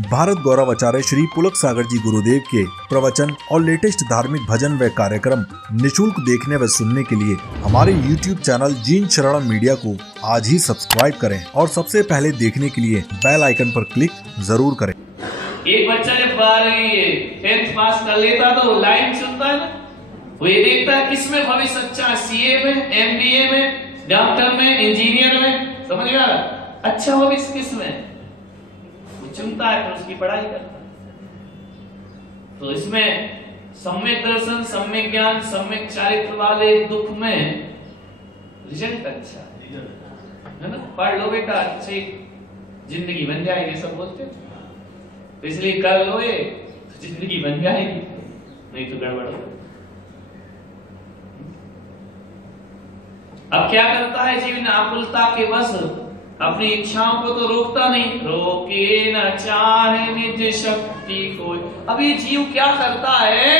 भारत गौरव आचार्य श्री पुलक सागर जी गुरुदेव के प्रवचन और लेटेस्ट धार्मिक भजन व कार्यक्रम निशुल्क देखने व सुनने के लिए हमारे YouTube चैनल जीन शरणम मीडिया को आज ही सब्सक्राइब करें और सबसे पहले देखने के लिए बेल आइकन पर क्लिक जरूर करें। एक बच्चा जब 10th पास कर लेता तो लाइन चुनता है ना, वो ये देखता है किसमें भविष्य अच्छा, CA में, MBA में, डॉक्टर में, इंजीनियर में, समझ गया, अच्छा भविष्य किसमें चुनता है, फिर उसकी पढ़ाई करता है। तो इसमें सम्यक दर्शन, सम्यक ज्ञान, सम्यक चारित्र वाले दुख में रिजल्ट अच्छा है ना। पढ़ लो बेटा, अच्छी जिंदगी बन जाएगी, सब बोलते थे, तो इसलिए कर लो ये तो जिंदगी बन जाएगी, नहीं तो गड़बड़ हो। अब क्या करता है जीवन आकुलता के वश अपनी इच्छाओं को तो रोकता नहीं, रोके न चाहे निज शक्ति कोई। अब ये जीव क्या करता है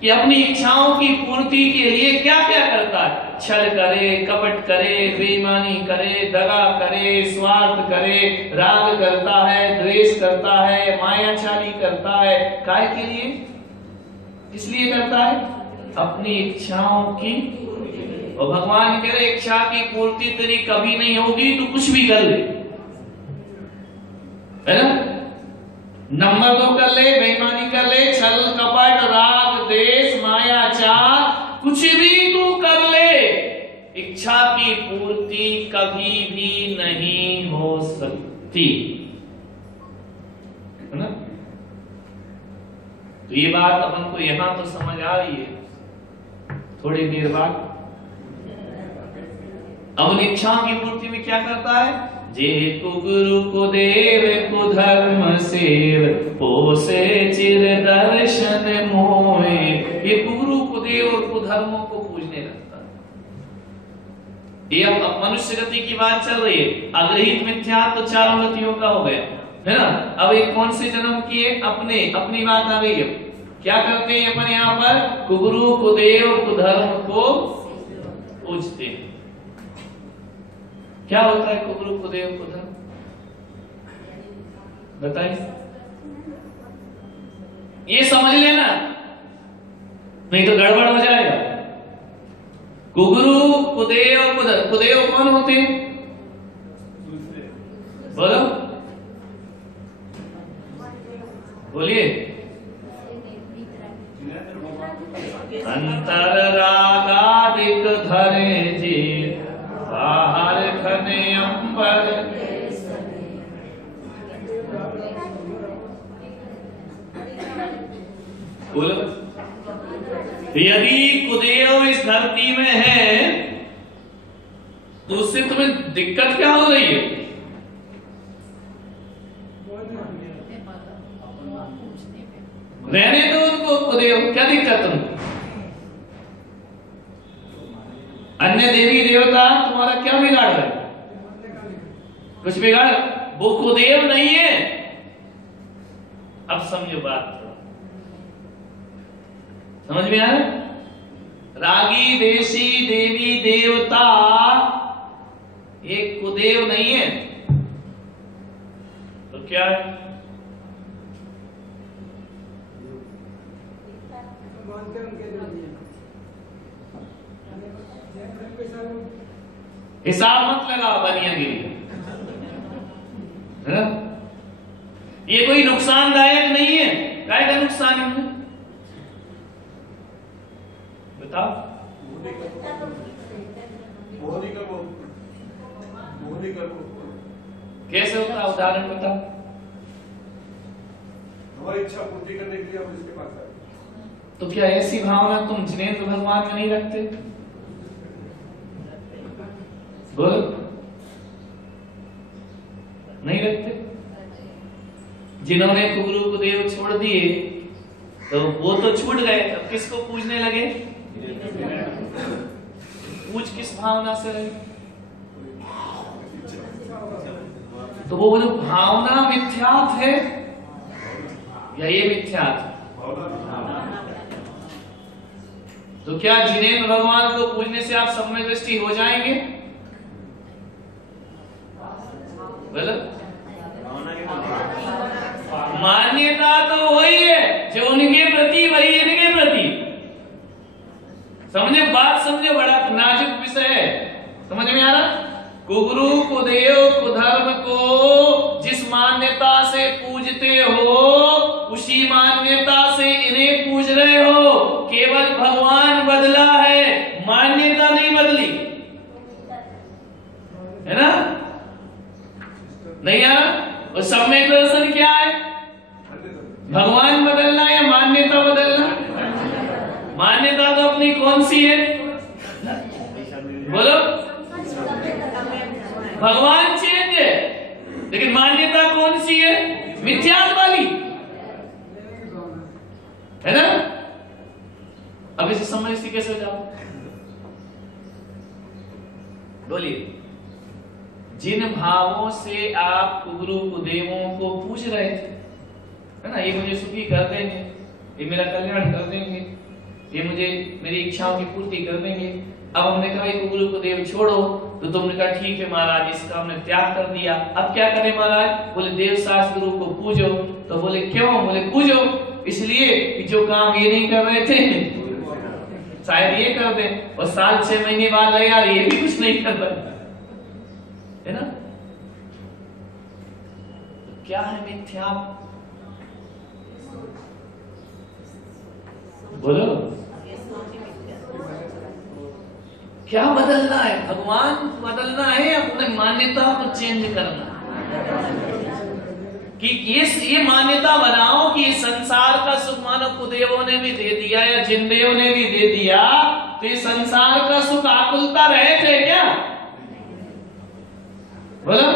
कि अपनी इच्छाओं की पूर्ति के लिए क्या क्या करता है, छल करे, कपट करे, बेईमानी करे, दगा करे, स्वार्थ करे, राग करता है, द्वेष करता है, मायाचारी करता है। काय के लिए, किस लिए करता है, अपनी इच्छाओं की। और भगवान कह रहे इच्छा की पूर्ति तेरी कभी नहीं होगी, तू कुछ भी कर ले, है ना। नंबर 2 कर ले, बेईमानी कर ले, छल कपट राग देश मायाचार, कुछ भी तू कर ले, इच्छा की पूर्ति कभी भी नहीं हो सकती, है ना। तो ये बात अपन को यहां तो समझ आ रही है। थोड़ी देर बाद अब इच्छाओं की पूर्ति में क्या करता है, जे गुरु को देव को धर्म सेव पोसे चिर दर्शन मोए। ये गुरु को देव और कुधर्मों को पूजने लगता है। ये अब मनुष्य गति की बात चल रही है। अग्रहित मिथ्या तो 4 गतियों का हो गया, है ना। अब एक कौन से जन्म किए, अपनी बात आ गई है। क्या करते हैं अपन यहाँ पर, कुगुरु कुदेव कुधर्म को पूजते हैं। क्या होता है कुगुरु कुदेव कुधर्म, बताइए, ये समझ लेना, नहीं तो गड़बड़ हो जाएगा। कुगुरु कुदेव कुधर्म, कुदेव कौन होते हैं, बोलो बोलिए। अंतर रागादिक धरे जी बाहर घने अंबर। बोलो, यदि कुदेव इस धरती में है तो उससे तुम्हें दिक्कत क्या हो रही है, रहने दो उनको, कुदेव क्या दिक्कत तुमको। अन्य देवी देवता तुम्हारा क्या बिगाड़ रहे, कुछ बिगाड़, वो कुदेव नहीं है। अब समझो बात, समझ में आया। रागी देशी देवी देवता ये कुदेव नहीं है, तो क्या है, हिसाब मत लगाओ बनियागिरी, है ना। ये कोई नुकसानदायक नहीं है, काय का नुकसान है, बताओ। कैसे होता है, उदाहरण बताओ। हमारी इच्छा पूर्ति करने के लिए हम इसके पास आए। तो क्या ऐसी भावना तुम जिनेंद्र भगवान में नहीं रखते, बोलो, नहीं रखते। जिन्होंने कुगुरु कुदेव छोड़ दिए तो वो तो छूट गए, अब किसको पूजने लगे, पूज किस भावना से रहे, तो वो जो भावना मिथ्यात्व है या ये मिथ्यात्व। तो क्या जिनेंद्र भगवान को पूजने से आप सम्यक दृष्टि हो जाएंगे, गलत। मान्यता तो वही है जो उनके प्रति वही इनके प्रति। समझे बात, समझे, बड़ा नाजुक विषय है, समझ में आ रहा। कुगुरु कुदेव कुधर्म को जिस मान्यता से पूजते हो उसी मान्यता से इन्हें पूज रहे हो। केवल भगवान बदला है, मान्यता नहीं बदली, है ना? नहीं यार, और सब में दर्शन क्या है? भगवान बदलना या मान्यता बदलना? मान्यता तो अपनी कौन सी है? बोलो। भगवान चेंज है, लेकिन मान्यता कौन सी है? मिथ्यात्व वाली, है ना? अब इसे समझती कैसे हो जाओ? बोलिए। जिन भावों से आप कुगुरु कुदेवों को पूज रहे थे, है ना, ये मुझे सुखी कर देंगे, ये मेरा कल्याण कर देंगे, ये मुझे मेरी इच्छाओं की पूर्ति कर देंगे। अब हमने कहा कुगुरु कुदेव छोड़ो, तो तुमने कहा ठीक है महाराज, इसका हमने त्याग कर दिया। अब क्या करें महाराज? बोले देव शास्त्र गुरु को पूजो। तो बोले क्यों? बोले पूजो इसलिए कि जो काम ये नहीं कर रहे थे शायद ये कर दे, और साल 6 महीने बाद लगे यार ये भी कुछ नहीं कर रहा, है ना? तो क्या है मिथ्या? बोलो, क्या बदलना है? भगवान बदलना है, अपने मान्यता को चेंज करना कि ये मान्यता बनाओ कि संसार का सुख मानव कुदेवों ने भी दे दिया या जिनदेव ने भी दे दिया, तो ये संसार का सुख आकुलता रहे थे क्या? बोलो,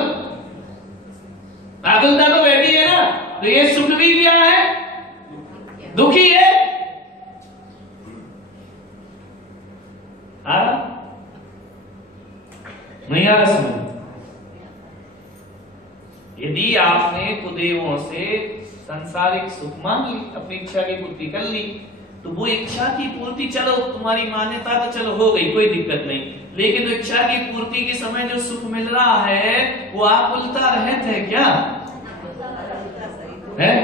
आकुलता तो बैठी है ना, तो ये सुख भी क्या है? दुखी है। नहीं आ रहा समझ? यदि आपने कुदेवों से सांसारिक सुख मांग ली, अपनी इच्छा की पूर्ति कर ली, तो वो इच्छा की पूर्ति, चलो तुम्हारी मान्यता तो चलो हो गई, कोई दिक्कत नहीं, लेकिन तो इच्छा की पूर्ति के समय जो सुख मिल रहा है वो आकुलता रहे थे क्या? है?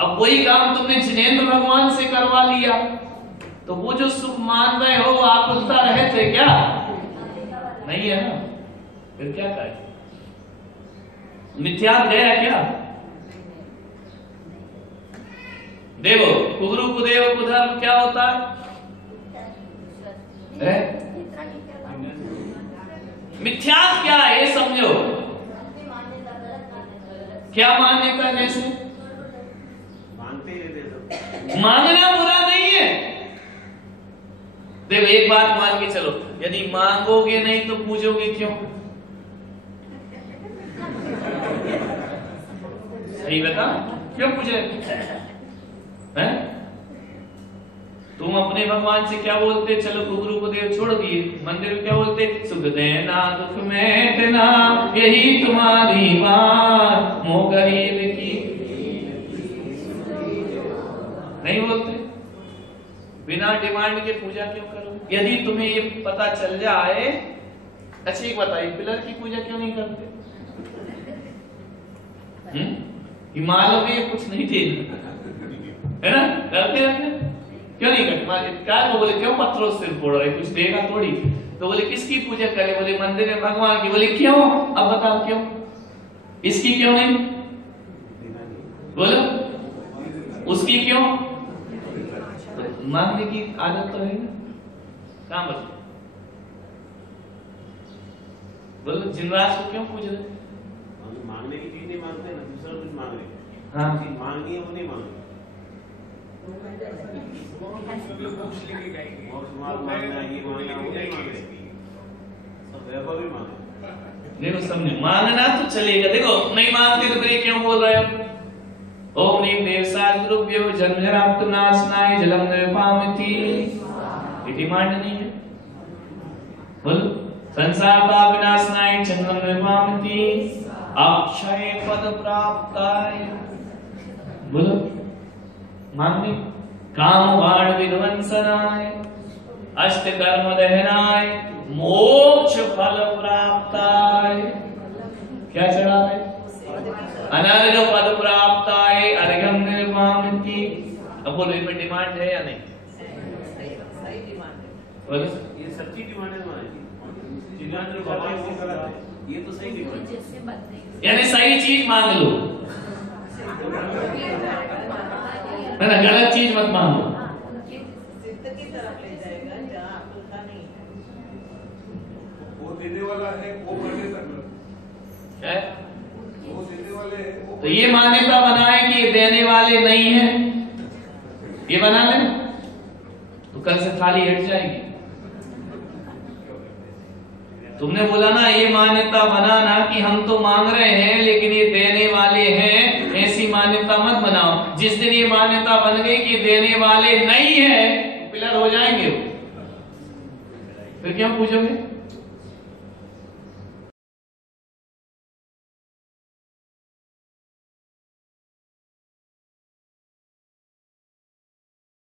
अब वही काम तुमने जिनेंद्र भगवान से करवा लिया, तो वो जो सुख मान रहे हो वो आकुलता रहे थे क्या? नहीं है ना, फिर क्या करें? मिथ्या गया क्या? देखो, कुगुरु कुदेव कुधर्म क्या होता है? मिथ्या क्या है ये समझो। क्या मान्यता? जैसे मांगना बुरा नहीं है। देखो एक बात मान के चलो, यदि मांगोगे नहीं तो पूजोगे क्यों? सही बता, क्यों पूजे? हैं? तुम अपने भगवान से क्या बोलते? चलो कुगुरु कुदेव छोड़ दिए, मंदिर में क्या बोलते? सुख देना दुख मिटना यही तुम्हारी बात, मोह गरीब की नहीं बोलते? बिना डिमांड के पूजा क्यों करो? यदि तुम्हें ये पता चल जाए, अच्छा एक बताइए, पिलर की पूजा क्यों नहीं करते? हिमालय में कुछ नहीं देना, है ना? करते रहते, क्यों नहीं करते? क्या वो बोले क्यों पत्थरों से फोड़ रहे, कुछ देगा थोड़ी। तो बोले किसकी पूजा करे? बोले मंदिर में भगवान की। बोले क्यों? अब बताओ क्यों? इसकी क्यों नहीं? बोलो, उसकी क्यों? मांगने की आदत तो है ना, कहां बच? बोलो, जिनराज को क्यों पूज रहे? मांगने की चीज नहीं मांगते ना, दूसरा कुछ मांग रहे। हाँ, मांगनी है वो नहीं मांग रहे। देखो समझे, मांगना तो चलेगा। देखो नहीं मांगते तो फिर क्यों बोल रहे हो? ओम नीम देवसार गुरुभ्यो जन्मजराप्त नाशनाय जलम निर्पामिति, ये डिमांड नहीं है। बोलो, संसार का विनाशनाय जन्म निर्पामिति अक्षय पद प्राप्ताय। बोलो, मांगने काम बाण विध्वंसनाय अष्ट कर्म दहनाय मोक्ष फल प्राप्ताय। क्या चढ़ा है? अनर्घ पद प्राप्ताय अब बोलो इनमें डिमांड है या नहीं? बोलो ये सच्ची डिमांड है हमारी। डिमांड जो बाबा वो गलत है, ये तो सही डिमांड है। यानी सही चीज मांग लो, है ना, गलत चीज मत मांगो। वो देने वाला है, वो करने सकता है? वो देने वाले हैं, वो तो ये मान्यता बनाए कि ये देने वाले नहीं है, ये बना ले तो कल से थाली हट जाएगी। तुमने बोला ना ये मान्यता बनाना कि हम तो मांग रहे हैं लेकिन ये देने वाले हैं, ऐसी मान्यता मत बनाओ। जिस दिन ये मान्यता बन गई कि देने वाले नहीं है, पिलर हो जाएंगे, फिर क्यों पूछोगे?